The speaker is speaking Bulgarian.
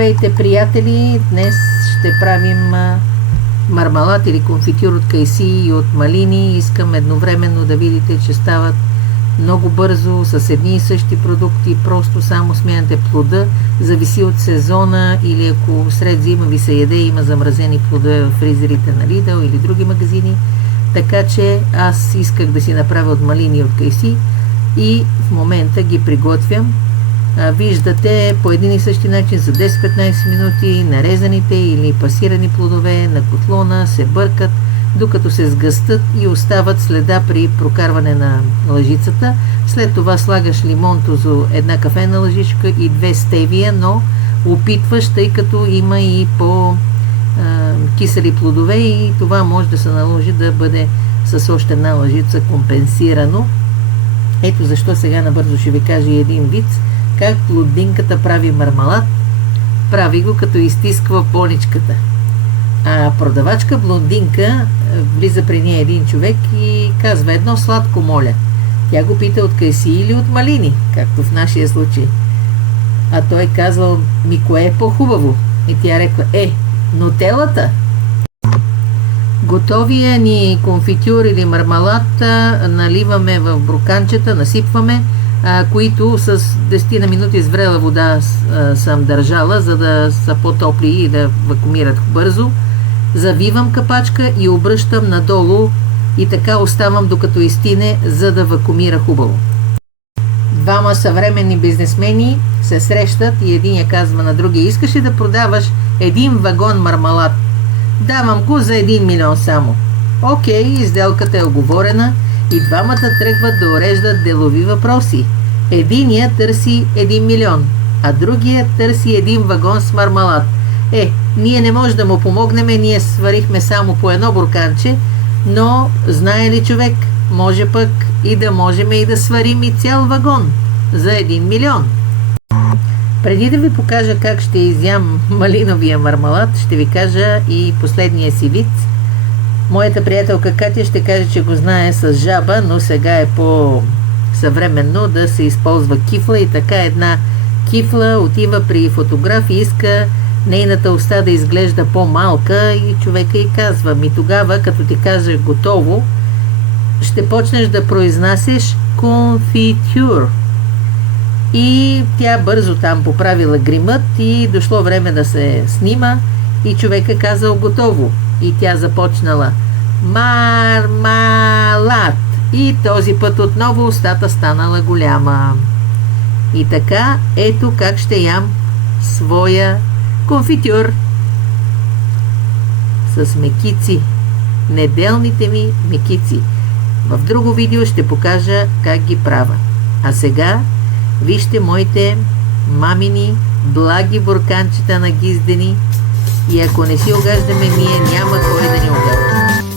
Здравейте, приятели! Днес ще правим мармалад или конфитюр от кайси и от малини. Искам едновременно да видите, че стават много бързо с едни и същи продукти. Просто само сменяте плода. Зависи от сезона или ако сред зима ви се яде, има замразени плодове в фризерите на Lidl или други магазини. Така че аз исках да си направя от малини и от кайси и в момента ги приготвям. Виждате по един и същи начин за 10-15 минути нарезаните или пасирани плодове на котлона се бъркат, докато се сгъстат и остават следа при прокарване на лъжицата. След това слагаш лимон, тузо, една кафена лъжичка и 2 стевия, но опитваш, тъй като има и по кисели плодове и това може да се наложи да бъде с още една лъжица компенсирано. Ето защо сега набързо ще ви кажа един виц. Как блондинката прави мармалад? Прави го като изтисква поничката. А продавачка блондинка влиза при нея един човек и казва: едно сладко, моля. Тя го пита от кайси или от малини, както в нашия случай. А той казва: ми кое е по-хубаво? И тя рекла: нутелата. Готовия ни конфитюр или мармалад наливаме в броканчета, насипваме, които с 10 на минути с врела вода съм държала, за да са по-топли и да вакуумират бързо. Завивам капачка и обръщам надолу и така оставам докато изстине, за да вакуумира хубаво. Двама съвременни бизнесмени се срещат и един я казва на другия: искаш ли да продаваш един вагон мармалад? Давам го за 1 милион само. Окей, изделката е оговорена и двамата тръгват да уреждат делови въпроси. Единият търси 1 милион, а другият търси един вагон с мармалад. Ние не може да му помогнем, ние сварихме само по едно бурканче, но знае ли човек, може пък и да можем и да сварим и цял вагон за 1 милион. Преди да ви покажа как ще изям малиновия мармалад, ще ви кажа и последния си виц. Моята приятелка Катя ще каже, че го знае с жаба, но сега е по-съвременно да се използва кифла и така една кифла отива при фотограф и иска нейната уста да изглежда по-малка и човека й казва: ми тогава, като ти кажа готово, ще почнеш да произнасяш конфитюр. И тя бързо там поправила гримът и дошло време да се снима и човека казал готово. И тя започнала мармалад. И този път отново устата станала голяма. И така, ето как ще ям своя конфитюр. С мекици. Неделните ми мекици. В друго видео ще покажа как ги правя. А сега вижте моите мамини благи бурканчета нагиздени и ако не си огаждаме ние, няма кой да ни огажда.